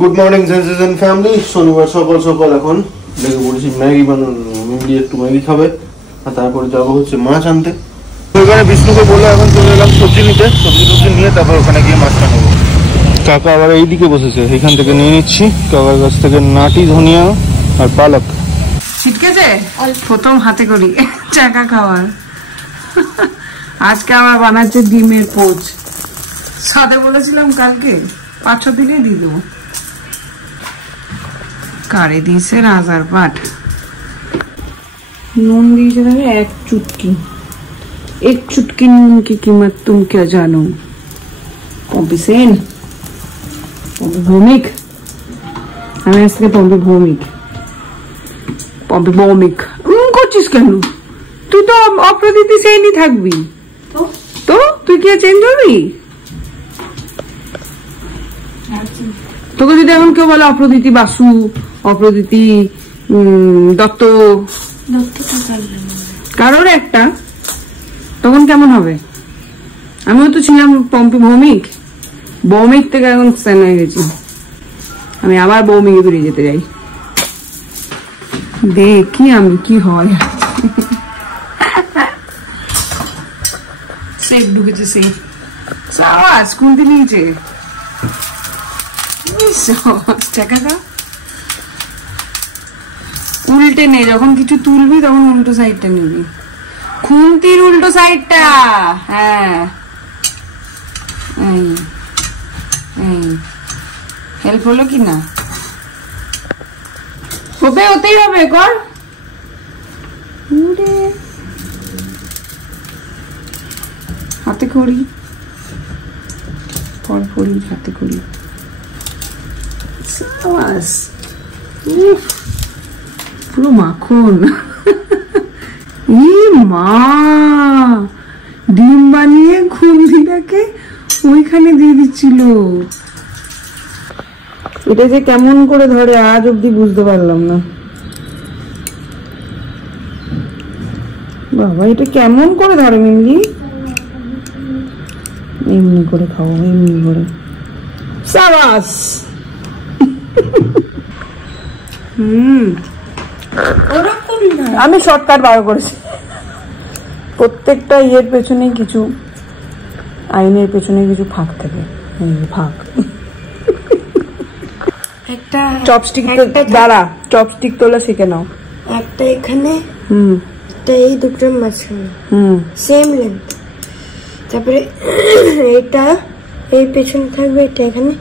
Good morning sensation family. শনিবার সকাল সকাল এখন লেগে পড়েছি ম্যাগি বানানো। মিমলি একটু ম্যাগি খাবে আর তারপরে যাবো হচ্ছে মাছ আনতে। ওইখানে বিষ্ণুকে বলে এখন চলে এলাম সবজি নিতে, সবজি টবজি নিয়ে তারপর ওখানে গিয়ে মাছটা নেবো। কাকা আবার এইদিকে বসেছে, এখান থেকে নিয়ে নিচ্ছি কাকার কাছ থেকে নাটি, ধনিয়া আর পালক। ছিটকেছে প্রথম হাতে করি চাকা খাওয়ার। আজকে আবার বানাচ্ছে ডিমের পোচ। সাথে বলেছিলাম কালকে 5-6 দিনে দিয়ে দেবো। কারে দিয়েছে রাজার পাট। নুন দিয়েছে তাহলে 1 चुटकी। 1 चुटकी नून की कीमत तुम क्या जानो। पम्पी सेन, पम्पी भौमिक। আমি আজকে পম্পি ভৌমিক, পম্পি ভৌমিক করছিস কেন? তুই তো অপ্রদিতি সেনই থাকবি। তো তুই কি চেঞ্জ হবি? তোকে যদি এখন কেউ বলে অপ্রদিতি বাসু, অপ্রদিতি দত্ত, কারোর একটা, তখন কেমন হবে? আমিও তো ছিলাম পম্পি ভৌমিক, ভৌমিক থেকে এখন সেন হয়ে গেছি। আমি আবার ভৌমিকে ফিরে যেতে যাই, দেখি আমি কি হয়। সেফ ঢুকেছে, সেফ সাবাস। খুলতে নিয়েছে উল্টে নে, যখন কিছু তুলবি তখন উল্টো সাইডটা নিবি, খুন্তির উল্টো সাইডটা। হ্যাঁ হেল্প হলো কি না? হবে, হতেই হবে, কর। হাতে করি, পরপরই হাতে করি। পুরো মাখন। মা ডিম বানিয়ে খুন্তিটাকে ওইখানে দিয়ে দিচ্ছিল। এটা যে কেমন করে ধরে আজ অব্দি বুঝতে পারলাম না। বাবা এটা কেমন করে ধরে মিমলি? এমনি করে খাও, এমনি করে। সাবাস। আমি শর্টকাট বার করেছি। প্রত্যেকটা ইয়ের পেছনে কিছু, আইনের পেছনে কিছু ফাঁক থাকে। ফাঁক। একটা চপস্টিক দ্বারা চপস্টিক তোলা শিখে নাও। একটা এখানে, একটা এই দুটোর মাঝখানে সেম লেন্থ। তারপরে এটা এই পেছনে থাকবে, এটা এখানে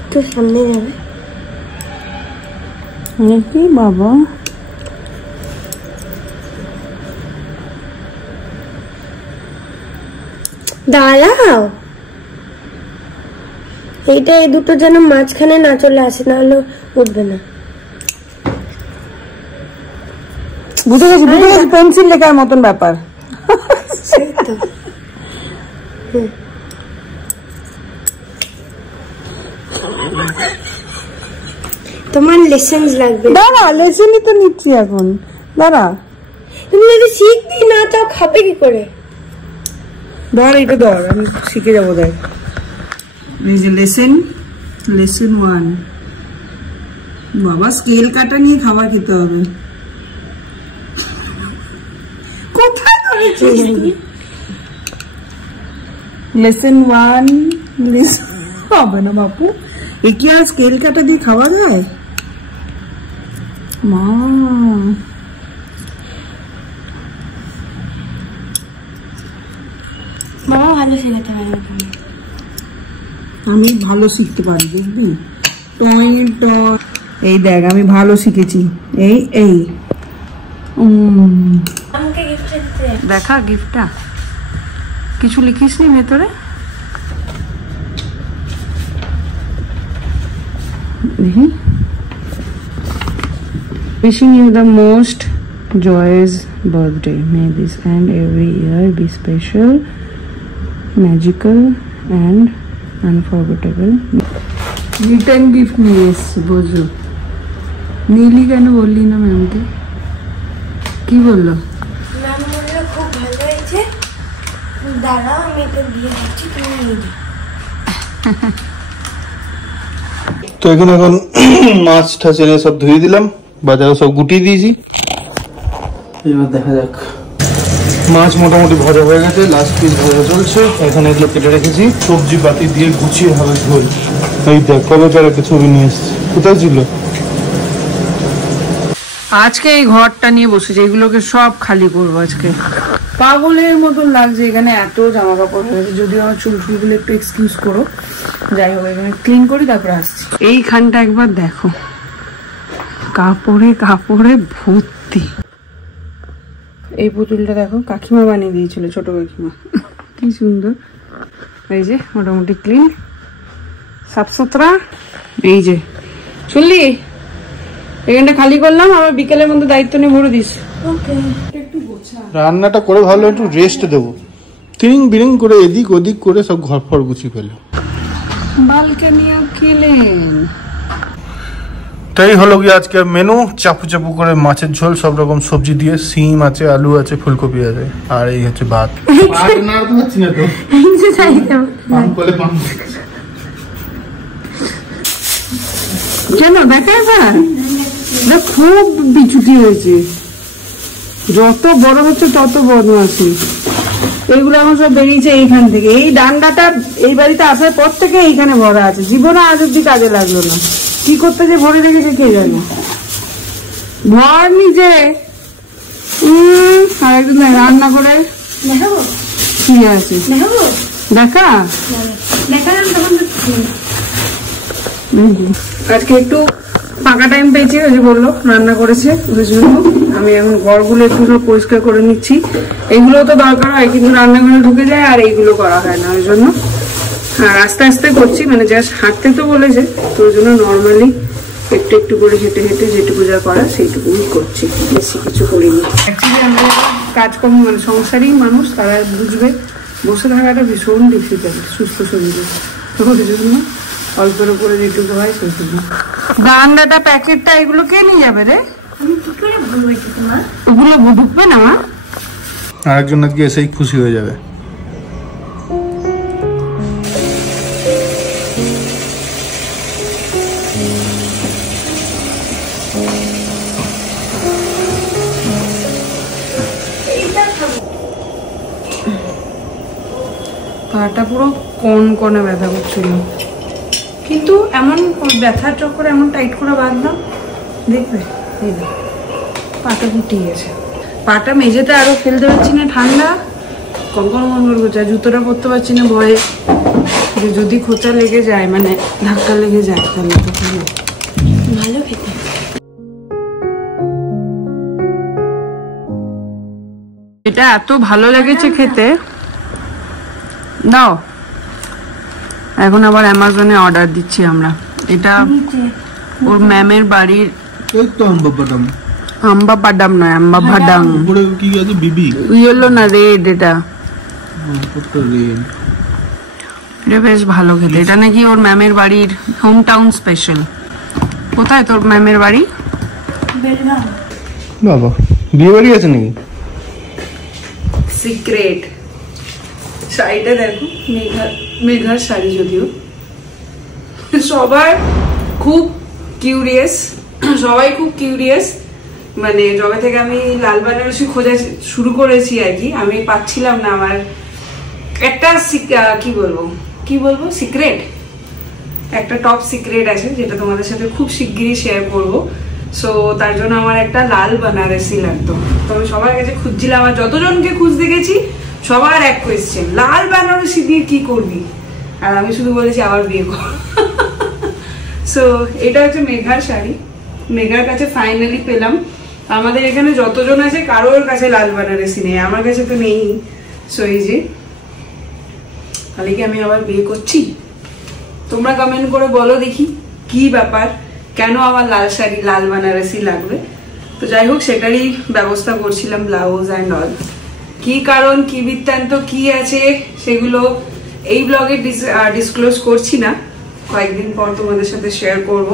একটু সামনে যাবে। নাকি বাবা? দাঁড়াও, এইটা এই দুটো যেন মাঝখানে না চলে আসে, নাহলে উঠবে না। বুঝে গেছি, বুঝে গেছি, পেন্সিল লেখার মতন ব্যাপার। তোমার লেসেন্স লাগবে। দাঁড়া, লেসেনই তো নিচ্ছি এখন। দাঁড়া, তুমি যদি শিখবি না তাও খাবে কি করে? ধর এটা ধর, আমি শিখে যাবো। দেখ এই যে লেসেন 1। বাবা স্কেল কাটা নিয়ে খাবার খেতে হবে। কোথায় ধরেছিস? লেসন 1 হবে না বাপু, এ কি আর স্কেল কাটা দিয়ে খাওয়া যায়? মা মামা ভালো শেখাতে পারে। আমি ভালো শিখতে পারি, দেখবি। এই দেখ আমি ভালো শিখেছি। এই এই দেখা গিফটটা কিছু লিখিস নি ভেতরে? দেখি। Wishing you the most joyous birthday. May this and every year be special, magical and unforgettable. Return gift নিয়ে এসছি, বোঝো। নীলি কেন বললি না ম্যামকে? কি বললো? ম্যাম বললো খুব ভালো হয়েছে, দাঁড়াও আমি এটা দিয়ে দিচ্ছি, তুমি নিয়ে যাও। তো এখন মাছ ঠাছ এনে সব ধুয়ে দিলাম, বাজারে সব গুটিয়ে দিয়েছি। এবার দেখা যাক। মাছ মোটামুটি ভাজা হয়ে গেছে, লাস্ট পিস ভাজা চলছে। এখানে এগুলো কেটে রেখেছি, সবজি পাতি দিয়ে গুছিয়ে হবে ঝোল। এই দেখ কবেকার একটা ছবি নিয়ে এসেছি, কোথায় ছিল? আজকে এই ঘরটা নিয়ে বসেছি, এগুলোকে সব খালি করবো আজকে। পাগলের মতন লাগছে, এখানে এত জামা কাপড় হয়েছে। যদিও আমার চুলগুলো একটু এক্সকিউজ করো, যাই হোক এখানে ক্লিন করি তারপরে আসছি। এইখানটা একবার দেখো, কাপড়ে কাপড়ে ভর্তি। এই পুতুলটা দেখো, কাকিমা বানিয়ে দিয়েছিল, ছোট কাকিমা, কি সুন্দর। এই যে মোটামুটি ক্লিন, সাফ সুতরা। এই যে চললি, এখানটা খালি করলাম, আবার বিকেলের মধ্যে দায়িত্ব নিয়ে ভরে দিস। রান্নাটা করে ভালো একটু রেস্ট দেবো। তিরিং বিরিং করে এদিক ওদিক করে সব ঘর ফর গুছিয়ে ফেলে। বালকানিও খেলেন। তাই হলো কি আজকের মেনু, চাপু চাপু করে মাছের ঝোল, সব রকম সবজি দিয়ে, সিম আছে, আলু আছে, ফুলকপি আছে, আর এই হচ্ছে ভাত। কেন দেখা খুব বিচুতি হয়েছে, যত বড় হচ্ছে তত বদমাশি। এইগুলো এখন সব বেরিয়েছে এইখান থেকে। এই ডান্ডাটা এই বাড়িতে আসার পর থেকে এইখানে ভরা আছে, জীবনে আজ অব্দি কাজে লাগলো না। কি করতে যে ভরে রেখেছে কে জানে। ভর নিজে আর একদিন রান্না করে কি আছে দেখা। আজকে একটু ফাঁকা টাইম পেয়েছি, ওই যে বললো রান্না করেছে, ওই জন্য আমি এখন ঘরগুলো একটু পরিষ্কার করে নিচ্ছি। এইগুলো তো দরকার হয়, কিন্তু রান্নাঘরে ঢুকে যায় আর এইগুলো করা হয় না, ওই জন্য। আর আস্তে আস্তে করছি, মানে জাস্ট হাঁটতে তো বলেছে, তো ওই জন্য নর্মালি একটু একটু করে হেঁটে হেঁটে যেটুকু যা করা সেইটুকুই করছি, বেশি কিছু করিনি। অ্যাকচুয়ালি আমরা কাজকর্ম মানে সংসারী মানুষ, তারা বুঝবে বসে থাকাটা ভীষণ ডিফিকাল্ট সুস্থ শরীরে, তো ওই জন্য অল্পের উপরে যেটুকু হয় সেইটুকু। ডান্ডাটা প্যাকেটটা এগুলো কে নিয়ে যাবে রে? ওগুলো ঢুকবে না, আরেকজন আজকে এসেই খুশি হয়ে যাবে। পাটা পুরো কনকনে ব্যথা করছিল, কিন্তু এমন ব্যথার চক্করে এমন টাইট করে বাঁধলাম, দেখবে এই পাটা ফুটিয়ে গেছে। পাটা মেঝেতে আরো ফেলতে পারছি না, ঠান্ডা কনকন কনকন করছে। জুতোটা পরতে পারছি না ভয়ে, যে যদি খোঁচা লেগে যায়, মানে ধাক্কা লেগে যায়, তাহলে তো ভালো খেতে। এটা এত ভালো লেগেছে খেতে, দাও। এখন আবার অ্যামাজনে অর্ডার দিচ্ছি আমরা। এটা ওর ম্যামের বাড়ির আম্বা বাদাম নয়, আম্বা ভাডাং। কি আছে বিবি ইয়েলো না রেড, এটা এটা বেশ ভালো খেতে। এটা নাকি ওর ম্যামের বাড়ির হোম টাউন স্পেশাল। কোথায় তোর ম্যামের বাড়ি? বাবা বিয়ে বাড়ি আছে নাকি? সিক্রেট। শাড়িটা দেখো, মেঘার শাড়ি, যদিও সবাই খুব কিউরিয়াস, মানে যবে থেকে আমি লাল বেনারসি খোঁজা শুরু করেছি আর কি, আমি পাচ্ছিলাম না। আমার একটা কি বলবো সিক্রেট, একটা টপ সিক্রেট আছে, যেটা তোমাদের সাথে খুব শিগগিরই শেয়ার করবো। সো তার জন্য আমার একটা লাল বেনারসি লাগতো। তো আমি সবার কাছে খুঁজছিলাম, আর যতজনকে খুঁজতে গেছি সবার এক কোয়েশ্চেন, লাল বেনারসি দিয়ে কি করবি? আর আমি শুধু বলেছি আবার বিয়ে কর। সো এটা হচ্ছে মেঘার শাড়ি, মেঘার কাছে ফাইনালি পেলাম। আমাদের এখানে যতজন আছে কারোর কাছে লাল বেনারসি নেই, আমার কাছে তো নেই। সো এই যে, তাহলে কি আমি আবার বিয়ে করছি? তোমরা কমেন্ট করে বলো দেখি কি ব্যাপার, কেন আমার লাল শাড়ি লাল বেনারসি লাগবে। তো যাই হোক, সেটারই ব্যবস্থা করছিলাম, ব্লাউজ অ্যান্ড অল। কি কারণ, কি বৃত্তান্ত, কি আছে সেগুলো এই ব্লগে ডিসক্লোজ করছি না, কয়েকদিন পর তোমাদের সাথে শেয়ার করব।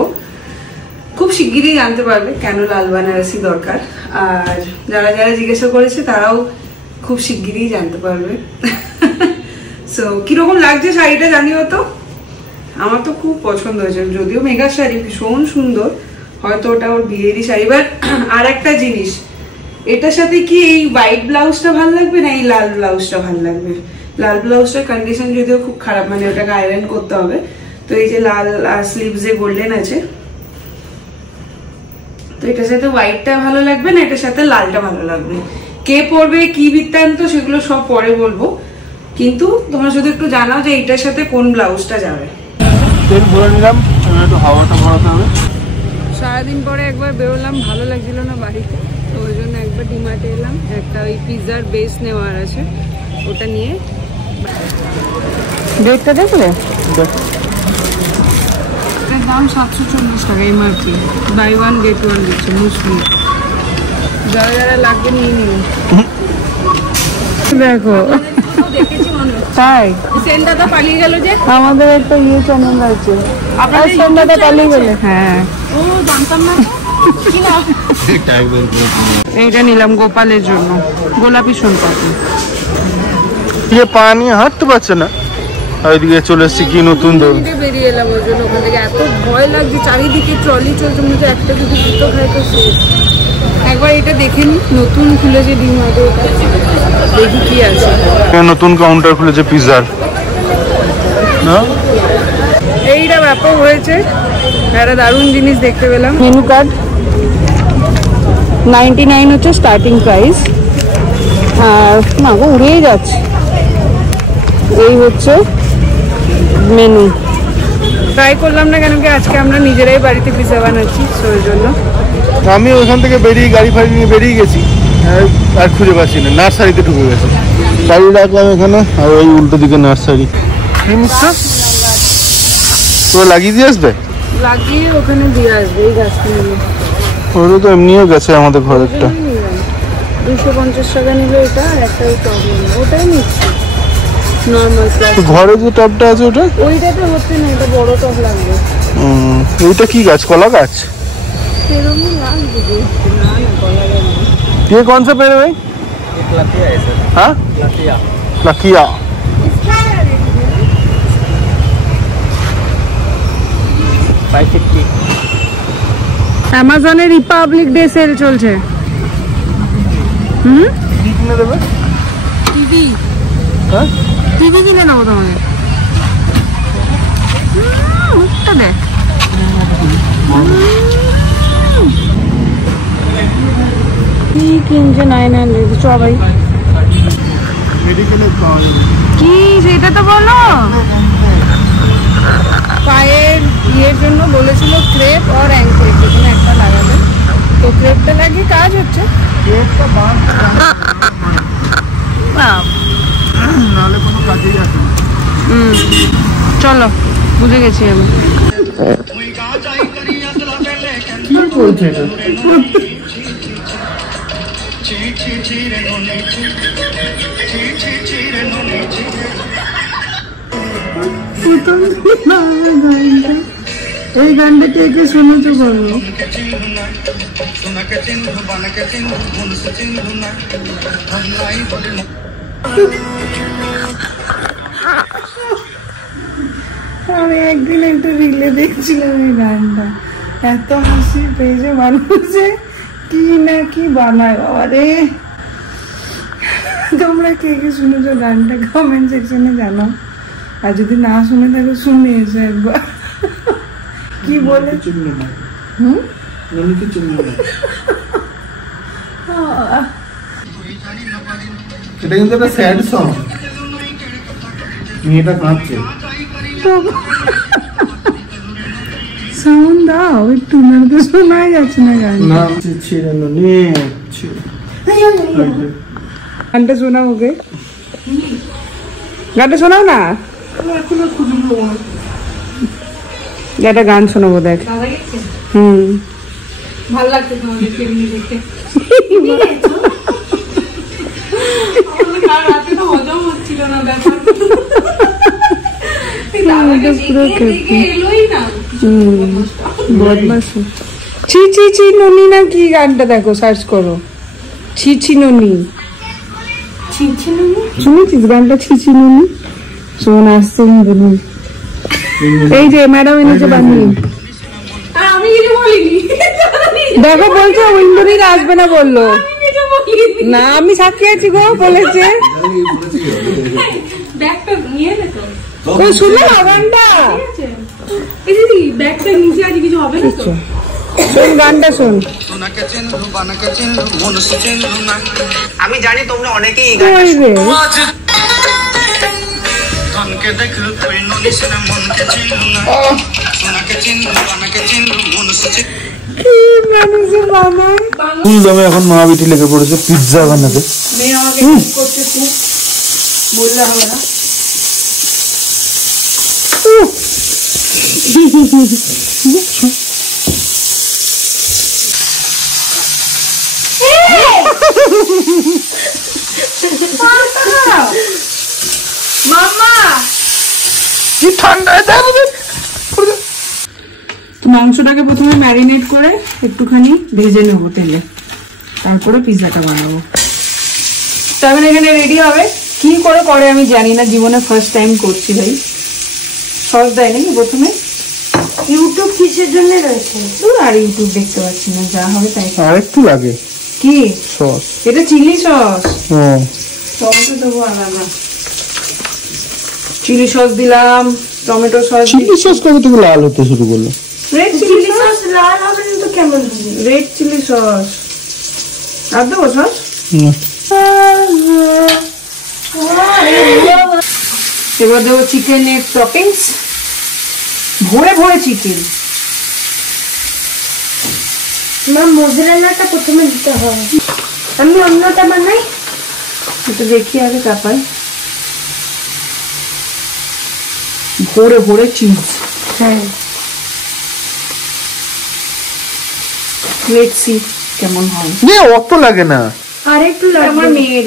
খুব শিগগিরই জানতে পারবে কেন লাল বেনারসি দরকার, আর যারা যারা জিজ্ঞাসা করেছে তারাও খুব শিগগিরই জানতে পারবে। সো কিরকম লাগছে শাড়িটা জানিও তো। আমার তো খুব পছন্দ হয়েছে, যদিও মেঘা শাড়ি ভীষণ সুন্দর, হয়তো ওটা ওর বিয়েরই শাড়ি। এবার আর একটা জিনিস, এটার সাথে কি এই হোয়াইট ব্লাউজটা ভালো লাগবে না এই লাল ব্লাউজটা ভালো লাগবে? লাল ব্লাউজটার কন্ডিশন যদিও খুব খারাপ, মানে ওটাকে আয়রন করতে হবে। তো এই যে লাল স্লিভসে গোল্ডেন আছে, তো এটার সাথে হোয়াইটটা ভালো লাগবে না এটার সাথে লালটা ভালো লাগবে? কে পরবে কি বৃত্তান্ত সেগুলো সব পরে বলবো, কিন্তু তোমরা শুধু একটু জানাও যে এটার সাথে কোন ব্লাউজটা যাবে। তেল ভরে নিলাম, একটু হাওয়াটা ভরাতে হবে। সারাদিন পরে একবার বেরোলাম, ভালো লাগছিল না বাড়িতে, তো ওই জন্য একবার ডিমার্টে এলাম, একটা ওই পিৎজার বেস নেওয়ার আছে, ওটা নিয়ে। ব্রেডটা দেখলে এর দাম 740 টাকা MRP, buy one get one দিচ্ছে মুসলিম। যারা যারা লাগবে নিয়ে নিও। দেখো তাই সেন্টাটা পালিয়ে গেল যে, আমাদের একটা ইয়ে চ্যানেল আছে, আপনার সেন্টাটা পালিয়ে গেলে। হ্যাঁ ও জানতাম না। এইটা নিলাম গোপালের জন্য, গোলাপি সোনপাপড়ি। পা নিয়ে হাঁটতে পারছে না, ওইদিকে চলে এসছি কি নতুন বেরিয়ে এলাম ওই জন্য। ওখান থেকে এত ভয় লাগছে, চারিদিকে ট্রলি চলছে, মনে হচ্ছে একটা যদি জুতো খায় তো শেষ। একবার এটা দেখে নি, নতুন খুলেছে ডিমার্টে, দেখি কি আছে। নতুন কাউন্টার খুলেছে পিৎজার, এইটা ব্যাপক হয়েছে, একটা দারুণ জিনিস দেখতে পেলাম। মেনু কার্ড 99 হচ্ছে স্টার্টিং প্রাইস, আর না গো উড়েই যাচ্ছে। এই হচ্ছে মেনু। ট্রাই করলাম না কেন কি আজকে আমরা নিজেরাই বাড়িতে পিৎজা বানাচ্ছি, ওই জন্য। আমি ওখান থেকে বেরিয়ে গাড়ি ফাড়ি নিয়ে বেরিয়ে গেছি, আর খুঁজে পাচ্ছি না, নার্সারিতে ঢুকে গেছে। গাড়ি রাখলাম এখানে, আর ওই উল্টো দিকে নার্সারি। তো লাগিয়ে দিয়ে আসবে, লাগিয়ে ওখানে দিয়ে আসবে এই গাছটা নিয়ে। ওটা তো এমনিও গেছে আমাদের ঘরেরটা, 250 টাকা নিল এটা, আর একটা টব নিল, ওটাই নিচ্ছি নরমাল প্লাস্টিক। ঘরে যে টবটা আছে ওটা, ওইটাতে হচ্ছে না, এটা বড় টব লাগবে। ওইটা কি গাছ, কলা গাছ? সেরকমই লাগবে, না না কলা গাছ। ये कौन सा पेड़ है भाई? लकिया है सर। हाँ लकिया। लकिया। অ্যামাজনে রিপাবলিক ডে সেল চলছে। কি কিনে দেবে? টিভি। হ্যাঁ টিভি কিনে নেবো তোমাকে। মুখটা দেখ। কি কিনছে 900? চ ভাই। মেডিকেলে পাওয়া যাবে কি সেটা তো বলো। পায়ের ইয়ের জন্য বলেছিল ক্রেপ আর অ্যাঙ্কেল, যেখানে একটা লাগাবে, তো ক্রেপটা লাগিয়ে কাজ হচ্ছে। ক্রেপটা বাদ নাহলে কোনো কাজেই আসে না। চলো বুঝে গেছি আমি। কি বলছে এটা? এই গানটা কে কে শুনেছো বলো? আমি একদিন একটা রিলে দেখছিলাম এই গানটা, এত হাসি পেয়েছে মানুষে, কি না কি বানায় বাবা রে। তোমরা কে কে শুনেছো গানটা কমেন্ট সেকশনে জানাও, আর যদি না শুনে থাকো শুনে এসো একবার। কি বলে? এটা কিন্তু একটা স্যাড সং, মেয়েটা কাঁদছে। সাউন্ড দাও একটু, না তো শোনাই যাচ্ছে না গান। না ছেড়ে নে, গানটা শোনাও ওকে, গানটা শোনাও না। একটা গান শোনাবো দেখ। ভালো লাগছে তোমাদের ফিল্ম দেখতে। রাতে তো হজম হচ্ছিল না ব্যাপার, ছি ছি ছি ননি না কি গানটা দেখো, সার্চ করো ছি ছি ননি। শুনেছিস গানটা ছি ছি ননি? শোন আসছে এই যে ম্যাডাম এনেছে বানিয়ে। আমি কিছু বলিনি, দেখো বলছে ইন্দুরির আসবে না বললো। না আমি সাক্ষী আছি গো, বলেছে। ওই শুনো না গানটা, শোন গানটা শোন। আমি জানি তোমরা অনেকেই এখন মহাবিটি লেগে পড়েছে পিৎজা বানাতে। বললে হবে না। মাংসটাকে প্রথমে ম্যারিনেট করে একটুখানি ভেজে নেবো তেলে, তারপরে পিৎজাটা বানাবো। তারপরে এখানে রেডি হবে। কি করে করে আমি জানি না, জীবনে ফার্স্ট টাইম করছি ভাই। সস দেয় নাকি প্রথমে? ইউটিউব কিসের জন্য রয়েছে? আর ইউটিউব দেখতে পাচ্ছি না, যা হবে তাই। আর একটু লাগে কি সস? এটা চিলি সস। হ্যাঁ টমেটো দেবো আলাদা। চিলি সস দিলাম, টমেটো সস। চিলি সস কবে থেকে লাল হতে শুরু করলো? রেড চিলি সস লাল হবে না তো কেমন হবে? Red chilli sauce. আর দেবো সস? এবার দেবো চিকেনের টপিংস, ভরে ভরে চিকেন। মোজারেলাটা প্রথমে দিতে হবে। আমি অন্যটা বানাই, এটা দেখি আগে চাপাই। ভরে ভরে চিজ। হ্যাঁ লেটস সি কেমন হয়। অত লাগে না, আর একটু লাগবে। আমার মেয়ের,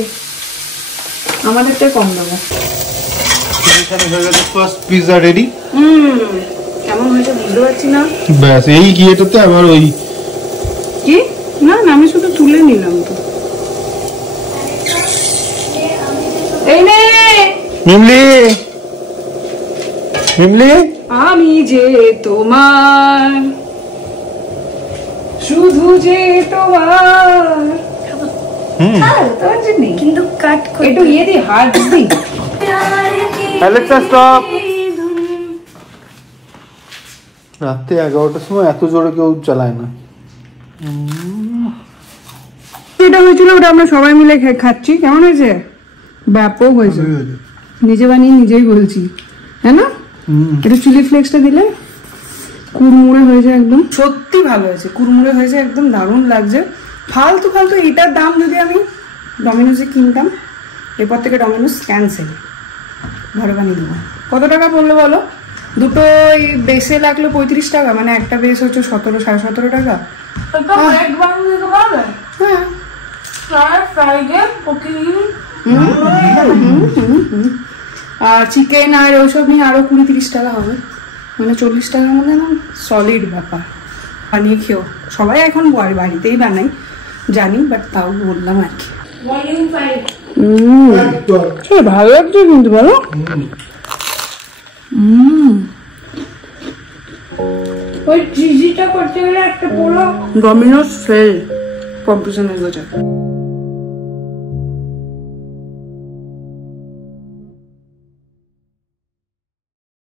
আমাদেরটা কম দেবো। First pizza ready. কেমন হয়েছে বুঝতে পারছি না। ব্যাস এই গিয়েটাতে আবার ওই কি না না, আমি শুধু তুলে নিলাম তো। এই নে মিমলি, মিমলি আমি যে তোমার, শুধু যে তোমার। কিন্তু কাট করে একটু ইয়ে দি, হাত দি। Alexa stop. রাতে 11টার সময় এত জোরে কেউ চালায় না। যেটা হয়েছিল ওটা আমরা সবাই মিলে খাচ্ছি। কেমন হয়েছে? ব্যাপক হয়েছে। নিজে বানিয়ে নিজেই বলছি, হ্যাঁ না? একটু চিলি ফ্লেক্সটা দিলে কুড়মুড়ে হয়েছে একদম। সত্যি ভালো হয়েছে, কুড়মুড়ে হয়েছে একদম, দারুণ লাগছে। ফালতু ফালতু এটার দাম যদি আমি ডমিনোজে কিনতাম, এরপর থেকে ডমিনোজ ক্যান্সেল, ঘরে বানিয়ে দেবো। কত টাকা পড়লো বলো? দুটো বেসে লাগলো 35 টাকা, মানে একটা বেস হচ্ছে 17, 17.5 টাকা। আর চিকেন আর ওইসব নিয়ে আরো 20-30 টাকা হবে, মানে 40 টাকার মধ্যে না সলিড ব্যাপার। বানিয়ে খেও সবাই, এখন বাড়িতেই বানাই জানি, বাট তাও বললাম আর কি। ভালো লাগছে কিন্তু বলো। ওই চিজিটা করতে গেলে একটা পুরো ডমিনোজ ফেল কম্পিটিশন হয়ে গেছে।